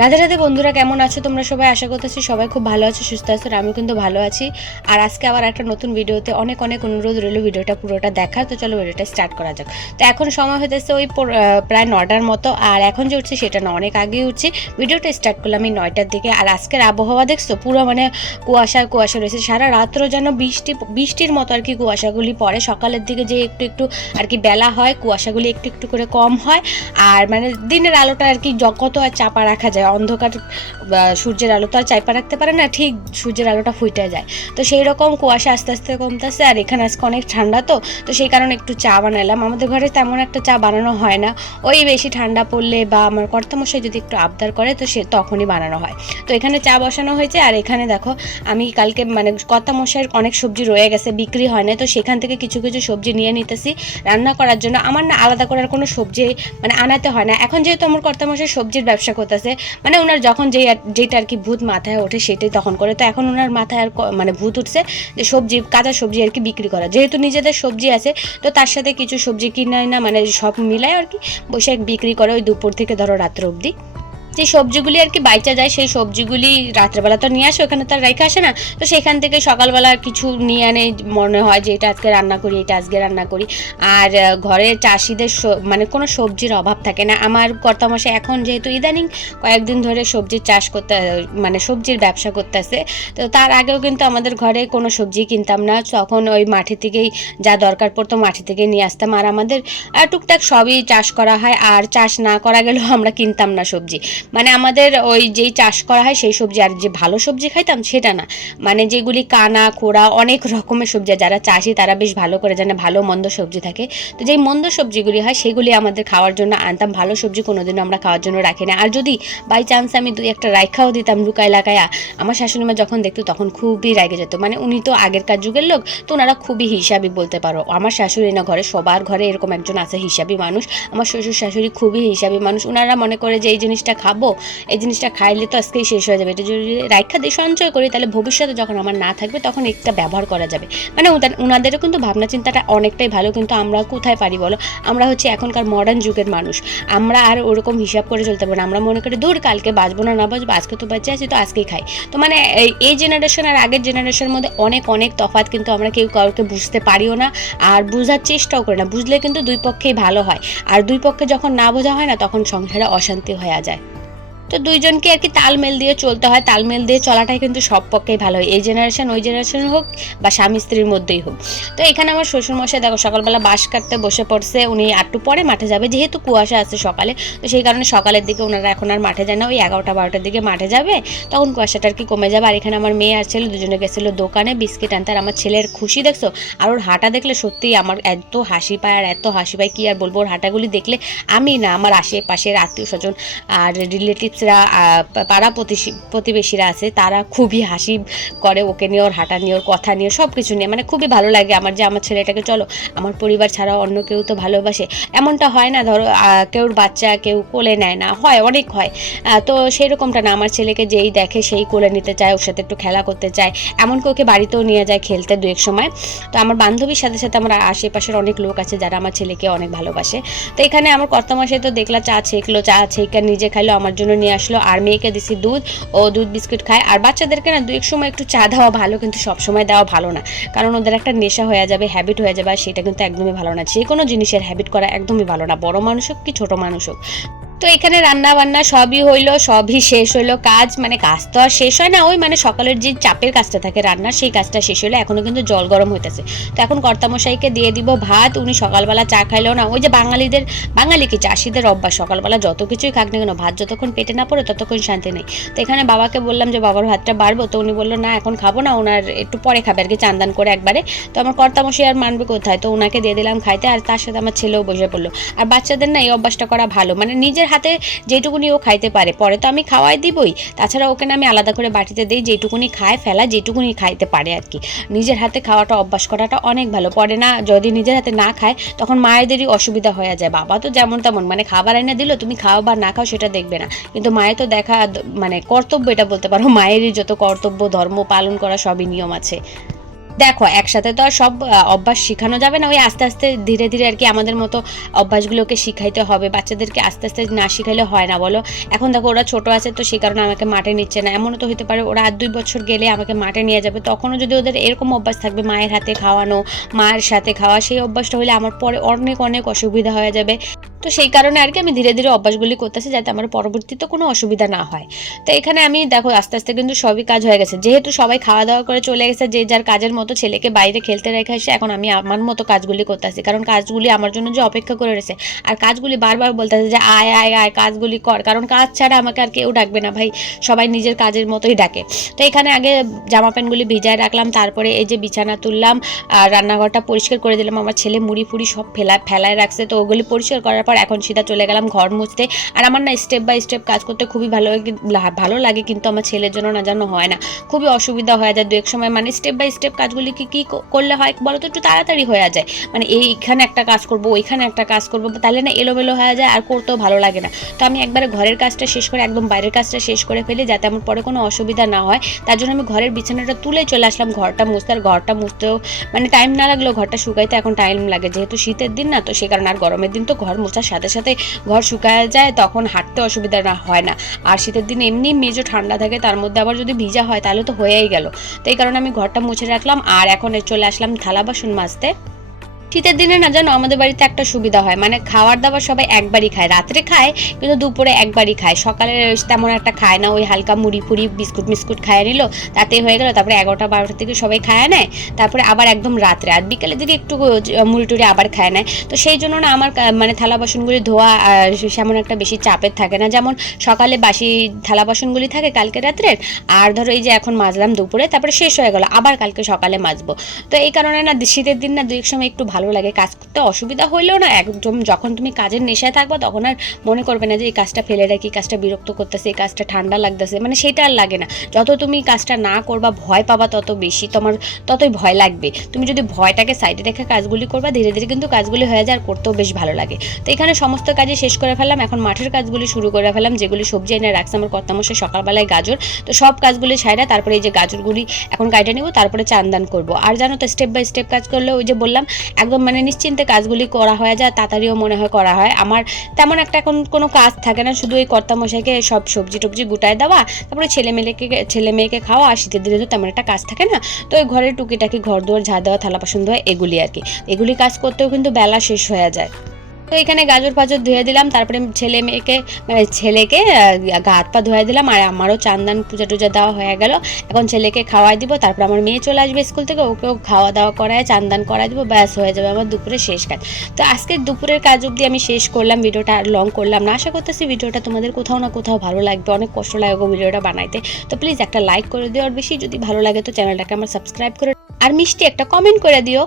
রাধে রাধে বন্ধুরা, কেমন আছো তোমরা সবাই? আশা করতেছি সবাই খুব ভালো আছো, সুস্থ আছো আমি কিন্তু ভালো আছি। আর আজকে আবার একটা নতুন ভিডিওতে অনেক অনেক অনুরোধ রইল ভিডিওটা পুরোটা দেখার, তো চলো ভিডিওটা স্টার্ট করা যাক। তো এখন সময় হতেছে ওই প্রায় নটার মতো, আর এখন যে উঠছি সেটা না, অনেক আগেই উঠছি। ভিডিওটা স্টার্ট করলাম এই নয়টার দিকে, আর আজকের আবহাওয়া দেখছ? পুরো মানে কুয়াশা কুয়াশা রয়েছে। সারা রাত্র যেন বৃষ্টি, বৃষ্টির মতো আর কি কুয়াশাগুলি পড়ে। সকালের দিকে যে একটু একটু আর কি বেলা হয়, কুয়াশাগুলি একটু একটু করে কম হয়। আর মানে দিনের আলোটা আর কি য- কত আর চাপা রাখা যায় অন্ধকার সূর্যের আলো তো আর চাইপা রাখতে পারে না, ঠিক সূর্যের আলোটা ফুটে যায়। তো সেই রকম কুয়াশা আস্তে আস্তে কমতেছে, আর এখানে আজকে অনেক ঠান্ডা তো তো সেই কারণে একটু চা বানালাম। আমাদের ঘরে তেমন একটা চা বানানো হয় না। ওই বেশি ঠান্ডা পড়লে বা আমার কর্তামশাই যদি একটু আবদার করে, তো সে তখনই বানানো হয়। তো এখানে চা বসানো হয়েছে, আর এখানে দেখো, আমি কালকে মানে কর্তামশাইয়ের অনেক সবজি রয়ে গেছে, বিক্রি হয় না তো সেখান থেকে কিছু কিছু সবজি নিয়ে নিতেছি রান্না করার জন্য। আমার না আলাদা করার কোনো সবজি মানে আনাতে হয় না। এখন যেহেতু আমার কর্তামশাই সবজির ব্যবসা করতেছে মানে ওনার যখন যেই যেটা আর কি ভূত মাথায় ওঠে সেটাই তখন করে। তো এখন ওনার মাথায় আর মানে ভূত উঠছে যে সবজি, কাঁচা সবজি আর কি বিক্রি করা। যেহেতু নিজেদের সবজি আছে, তো তার সাথে কিছু সবজি কিনে না মানে সব মিলায় আর কি বসে বিক্রি করে ওই দুপুর থেকে ধরো রাত্র অবধি। যে সবজিগুলি আর কি বাইচা যায়, সেই সবজিগুলি রাত্রেবেলা তো নিয়ে আসে, ওখানে তো রেখে আসে না। তো সেখান থেকে সকালবেলা কিছু নিয়ে আনে, মনে হয় যে এটা আজকে রান্না করি, এটা আজকে রান্না করি। আর ঘরে চাষিদের মানে কোনো সবজির অভাব থাকে না। আমার কর্তামশাই এখন যেহেতু ইদানিং কয়েকদিন ধরে সবজির চাষ করতে মানে সবজির ব্যবসা করতেছে, তো তার আগেও কিন্তু আমাদের ঘরে কোনো সবজি কিনতাম না। তখন ওই মাঠে থেকেই যা দরকার পড়তো মাঠে থেকে নিয়ে আসতাম। আর আমাদের টুকটাক সবই চাষ করা হয়। আর চাষ না করা গেলেও আমরা কিনতাম না সবজি। মানে আমাদের ওই যেই চাষ করা হয় সেই সবজি, আর যে ভালো সবজি খাইতাম সেটা না। মানে যেগুলি কানা খোড়া অনেক রকমের সবজি যারা চাষি তারা বেশ ভালো করে জানে, ভালো মন্দ সবজি থাকে। তো যেই মন্দ সবজিগুলি হয় সেগুলি আমাদের খাওয়ার জন্য আনতাম। ভালো সবজি কোনোদিনও আমরা খাওয়ার জন্য রাখি না। আর যদি বাই চান্স আমি দুই একটা রাইখাও দিতাম লুকায় লাকায়া আমার শাশুড়ি মা যখন দেখতো তখন খুবই রেগে যেত। মানে উনি তো আগেরকার যুগের লোক, তো ওনারা খুবই হিসাবি বলতে পারো। আমার শাশুড়ি না ঘরে, সবার ঘরে এরকম একজন আছে হিসাবি মানুষ। আমার শ্বশুর শাশুড়ি খুবই হিসাবি মানুষ। ওনারা মনে করে যে এই জিনিসটা খাব, এই জিনিসটা খাইলে তো আজকেই শেষ হয়ে যাবে। এটা যদি রাইখা দিয়ে সঞ্চয় করি, তাহলে ভবিষ্যতে যখন আমার না থাকবে, তখন একটা ব্যবহার করা যাবে। মানে ওনাদেরও কিন্তু ভাবনা চিন্তাটা অনেকটাই ভালো, কিন্তু আমরা কোথায় পারি বলো? আমরা হচ্ছে এখনকার মডার্ন যুগের মানুষ। আমরা আর ওরকম হিসাব করে চলতে পারি না। আমরা মনে করি, দূর, কালকে বাঁচবো না না বাঁচবো, আজকে তো বেঁচে আছি, তো আজকেই খাই। তো মানে এই- জেনারেশন আর আগের জেনারেশনের মধ্যে অনেক অনেক তফাৎ কিন্তু আমরা কেউ কাউকে বুঝতে পারিও না, আর বোঝার চেষ্টাও করি না। বুঝলে কিন্তু দুই পক্ষেই ভালো হয়। আর দুই পক্ষে যখন না বোঝা হয় না, তখন সংসারে অশান্তি হয়ে যায়। তো দুইজনকে আর কি তালমেল দিয়ে চলতে হয়। তালমেল দিয়ে চলাটাই কিন্তু সব পক্ষেই ভালো হয়। এই জেনারেশন ওই জেনারেশন হোক বা স্বামী স্ত্রীর মধ্যেই হোক। তো এখানে আমার শ্বশুরমশাই দেখো, সকালবেলা বাঁশ কাটতে বসে পড়ছে। উনি একটু পরে মাঠে যাবে। যেহেতু কুয়াশা আছে সকালে, তো সেই কারণে সকালের দিকে ওনারা এখন আর মাঠে যায় না। ওই এগারোটা, বারোটার দিকে মাঠে যাবে। তখন কুয়াশাটা আর কি কমে যাবে। আর এখানে আমার মেয়ে আর ছেলে দুজনে গেছিল দোকানে বিস্কিট আনতে। আর আমার ছেলের খুশি, দেখছ? আর ওর হাঁটা দেখলে সত্যিই আমার এত হাসি পায় আর এত হাসি পায়, কি আর বলব? ওর হাঁটাগুলি দেখলে আমি না, আমার আশেপাশের আত্মীয় স্বজন আর রিলেটিভসরা পাড়া প্রতিবেশীরা আছে, তারা খুবই হাসি করে ওকে নিয়ে, ওর হাঁটা নিয়ে, ওর কথা নিয়ে সব কিছু নিয়ে। মানে খুবই ভালো লাগে আমার যে আমার ছেলেটাকে, চলো, আমার পরিবার ছাড়া অন্য কেউ তো ভালোবাসে। এমনটা হয় না, ধরো কেউর বাচ্চা কেউ কোলে নেয় না, হয়, অনেক হয়। তো সেই রকমটা না, আমার ছেলেকে যেই দেখে সেই কোলে নিতে চায়, ওর সাথে একটু খেলা করতে চায়। এমনকি ওকে বাড়িতেও নিয়ে যায় খেলতে দু এক সময়। তো আমার বান্ধবীর সাথে সাথে আমার আশেপাশের অনেক লোক আছে যারা আমার ছেলেকে অনেক ভালোবাসে। তো এখানে আমার কর্তামশাই তো দেখলা চা ছেঁকলো, চা ছেঁকে নিজে খাইলো, আমার জন্য নিয়ে আসলো। আর মেয়েকে দিছি দুধ ও দুধ বিস্কুট খায়। আর বাচ্চাদেরকে না দু এক সময় একটু চা দেওয়া ভালো, কিন্তু সবসময় দেওয়া ভালো না। কারণ ওদের একটা নেশা হয়ে যাবে হ্যাবিট হয়ে যাবে, আর সেটা কিন্তু একদমই ভালো না। যে কোনো জিনিসের হ্যাবিট করা একদমই ভালো না। বড় মানুষ হোক কি ছোট মানুষ হোক। তো এখানে রান্না বান্না সবই হইল, সবই শেষ হইল। কাজ মানে কাজ তো আর শেষ হয় না, ওই মানে সকালের যে চাপের কাজটা থাকে, রান্নার সেই কাজটা শেষ হলো এখনও কিন্তু জল গরম হইতেছে। তো এখন কর্তামশাইকে দিয়ে দিব ভাত, উনি সকালবেলা চা খাইলো না। ওই যে বাঙালিদের, বাঙালি কি চাষিদের অভ্যাস, সকালবেলা যত কিছুই খাক না কেন, ভাত যতক্ষণ পেটে না পড়ে ততক্ষণ শান্তি নেই। তো এখানে বাবাকে বললাম যে, বাবার ভাতটা বাড়বো? তো উনি বলল, না, এখন খাব না, ওনার একটু পরে খাবে আর কি চান্দান করে একবারে। তো আমার কর্তামশাই আর মানবে কোথায়? তো ওনাকে দিয়ে দিলাম খাইতে, আর তার সাথে আমার ছেলেও বসে পড়ল। আর বাচ্চাদের না এই অভ্যাসটা করা ভালো। মানে নিজের হাতে যেটুকুনি ও খাইতে পারে। পরে তো আমি খাওয়াই দিবই। তাছাড়া ওকে না আমি আলাদা করে বাটিতে দিই, যেটুকুনি খায় ফেলা, যেটুকুনি খাইতে পারে আর কি। নিজের হাতে খাওয়াটা, অভ্যাস করাটা অনেক ভালো। পরে না যদি নিজের হাতে না খায়, তখন মায়েদেরই অসুবিধা হয়ে যায়। বাবা তো যেমন তেমন মানে খাবার এনে দিল, তুমি খাও বা না খাও সেটা দেখবে না। কিন্তু মায়ের তো দেখা মানে কর্তব্য এটা বলতে পারো, মায়েরই যত কর্তব্য, ধর্ম পালন করা সবই নিয়ম আছে। দেখো, একসাথে তো আর সব অভ্যাস শেখানো যাবে না। ওই আস্তে আস্তে ধীরে ধীরে আর কি আমাদের মতো অভ্যাসগুলোকে শিখাইতে হবে। বাচ্চাদেরকে আস্তে আস্তে না শিখাইলে হয় না, বলো। এখন দেখো, ওরা ছোট আছে তো সেই কারণে আমাকে মাঠে নিচ্ছে না। এমনও তো হতে পারে, ওরা আর দুই বছর গেলে আমাকে মাঠে নিয়ে যাবে। তখনও যদি ওদের এরকম অভ্যাস থাকবে, মায়ের হাতে খাওয়ানো, মায়ের সাথে খাওয়া, সেই অভ্যাসটা হলে আমার পরে অনেক অনেক অসুবিধা হয়ে যাবে। তো সেই কারণে আর কি আমি ধীরে ধীরে অভ্যাসগুলি করতেছি যাতে আমার পরবর্তীতে কোনো অসুবিধা না হয়। তো এখানে আমি দেখো আস্তে আস্তে কিন্তু সবই কাজ হয়ে গেছে। যেহেতু সবাই খাওয়া দাওয়া করে চলে গেছে, যে যার কাজের মতো ছেলেকে বাইরে খেলতে রেখে এসে এখন আমি আমার মতো কাজগুলি করতেছি। কারণ কাজগুলি আমার জন্য যে অপেক্ষা করে রয়েছে। আর কাজগুলি বারবার বলতেছে যে, আয় আয় আয়, কাজগুলি কর। কারণ কাজ ছাড়া আমাকে আর কেউ ডাকবে না ভাই। সবাই নিজের কাজের মতোই ডাকে। তো এখানে আগে জামা প্যান্টগুলি ভিজায় রাখলাম, তারপরে এই যে বিছানা তুললাম, আর রান্নাঘরটা পরিষ্কার করে দিলাম। আমার ছেলে মুড়ি, ফুড়ি সব ফেলা, ফেলায় রাখছে। তো ওগুলি পরিষ্কার করার পর এখন সিধা চলে গেলাম ঘর মুছতে। আর আমার না স্টেপ বাই স্টেপ কাজ করতে খুবই ভালো ভালো লাগে, কিন্তু আমার ছেলের জন্য না জানো হয় না। খুবই অসুবিধা হয়ে যায় দু এক সময়। মানে স্টেপ বাই স্টেপ কাজগুলি কি কি করলে হয় বলো তো একটু তাড়াতাড়ি হয়ে যায়। মানে এইখানে একটা কাজ করব, ওইখানে একটা কাজ করব তাহলে না এলোমেলো হয়ে যায়, আর করতেও ভালো লাগে না। তো আমি একবারে ঘরের কাজটা শেষ করে, একদম বাইরের কাজটা শেষ করে ফেলি, যাতে আমার পরে কোনো অসুবিধা না হয়। তার জন্য আমি ঘরের বিছানাটা তুলে চলে আসলাম ঘরটা মুছতে। আর ঘরটা মুছতেও মানে টাইম না লাগলেও ঘরটা শুকাইতে এখন টাইম লাগে। যেহেতু শীতের দিন না, তো সে কারণে আর গরমের দিন তো ঘর মোছার সাথে সাথে ঘর শুকায় যায়, তখন হাঁটতে অসুবিধা না, হয় না। আর শীতের দিন এমনি মেজো ঠান্ডা থাকে, তার মধ্যে আবার যদি ভিজা হয়, তাহলে তো হয়েই গেল। তো এই কারণে আমি ঘরটা মুছে রাখলাম, আর এখন চলে আসলাম থালা বাসন মাজতে। শীতের দিনে না জানো, আমাদের বাড়িতে একটা সুবিধা হয়। মানে খাবার দাবার সবাই একবারই খায়। রাত্রে খায়, কিন্তু দুপুরে একবারই খায়। সকালে তেমন একটা খায় না, ওই হালকা মুড়ি ফুড়ি, বিস্কুট মিস্কুট খায় নিল তাতে হয়ে গেল। তারপরে এগারোটা, বারোটা থেকে সবাই খায় নেয়। তারপরে আবার একদম রাত্রে। আর বিকেলের দিকে একটু মুড়ি টুড়ি আবার খায় নেয়। তো সেই জন্য না আমার মানে থালা বাসনগুলি ধোয়া সেমন একটা বেশি চাপের থাকে না। যেমন সকালে বাসি থালা বাসনগুলি থাকে কালকে রাত্রের, আর ধরো এই যে এখন মাজলাম দুপুরে, তারপরে শেষ হয়ে গেল, আবার কালকে সকালে মাজবো। তো এই কারণে না, শীতের দিন না, দুই সময় একটু ভালো লাগে কাজ করতে, অসুবিধা হইলেও না, একদম যখন তুমি কাজের নেশায় থাকবা তখন আর মনে করবে না যে এই কাজটা ফেলে রাখি কাজটা বিরক্ত করতেছে, এই কাজটা ঠান্ডা লাগতেছে মানে সেটা আর লাগে না। যত তুমি কাজটা না করবা, ভয় পাবা তত বেশি তোমার, ততই ভয় লাগবে। তুমি যদি ভয়টাকে সাইডে রেখে কাজগুলি করবা, ধীরে ধীরে কিন্তু কাজগুলি হয়ে যায় আর করতেও বেশ ভালো লাগে। তো এখানে সমস্ত কাজই শেষ করে ফেললাম, এখন মাঠের কাজগুলি শুরু করে ফেলাম যেগুলি সবজি এনে রাখছে আমার কর্তামশাই সকালবেলায় গাজর। তো সব কাজগুলি ছাইরা তারপরে এই যে গাজরগুলি এখন কাইটে নিব, তারপরে চান্দান করব। আর জানো তো স্টেপ বাই স্টেপ কাজ করলে ওই যে বললাম একদম মানে নিশ্চিন্তে কাজগুলি করা হয়, যা তাড়াতাড়িও মনে হয় করা হয়। আমার তেমন একটা এখন কোনো কাজ থাকে না, শুধু ওই কর্তামশাইকে সব সবজি টবজি গুটায় দেওয়া, তারপরে ছেলে মেয়েকে ছেলে মেয়েকে খাওয়া আর শীতের দিনে তো তেমন একটা কাজ থাকে না। তো ওই ঘরের টুকিটাকি ঘর দোয়ার ঝাড় দেওয়া থালা পছন্দ হয় এগুলি আর কি। এগুলি কাজ করতেও কিন্তু বেলা শেষ হয়ে যায়। তো এখানে গাজর ফাজর ধুয়ে দিলাম, তারপরে ছেলে মেয়েকে মানে ছেলেকে গা হাত পা ধুয়ে দিলাম, আর আমারও চান্দান পূজা টুজা দেওয়া হয়ে গেল। এখন ছেলেকে খাওয়াই দিব, তারপর আমার মেয়ে চলে আসবে স্কুল থেকে, ওকেও খাওয়া দাওয়া করায়, চান্দান করাই দিব, ব্যাস হয়ে যাবে আমার দুপুরে শেষ কাজ। তো আজকে দুপুরের কাজ অবধি আমি শেষ করলাম, ভিডিওটা আর লং করলাম না। আশা করতেছি ভিডিওটা তোমাদের কোথাও না কোথাও ভালো লাগবে, অনেক কষ্ট লাগবে ভিডিওটা বানাইতে। তো প্লিজ একটা লাইক করে দিও, আর বেশি যদি ভালো লাগে তো চ্যানেলটাকে আমার সাবস্ক্রাইব করে আর মিষ্টি একটা কমেন্ট করে দিও।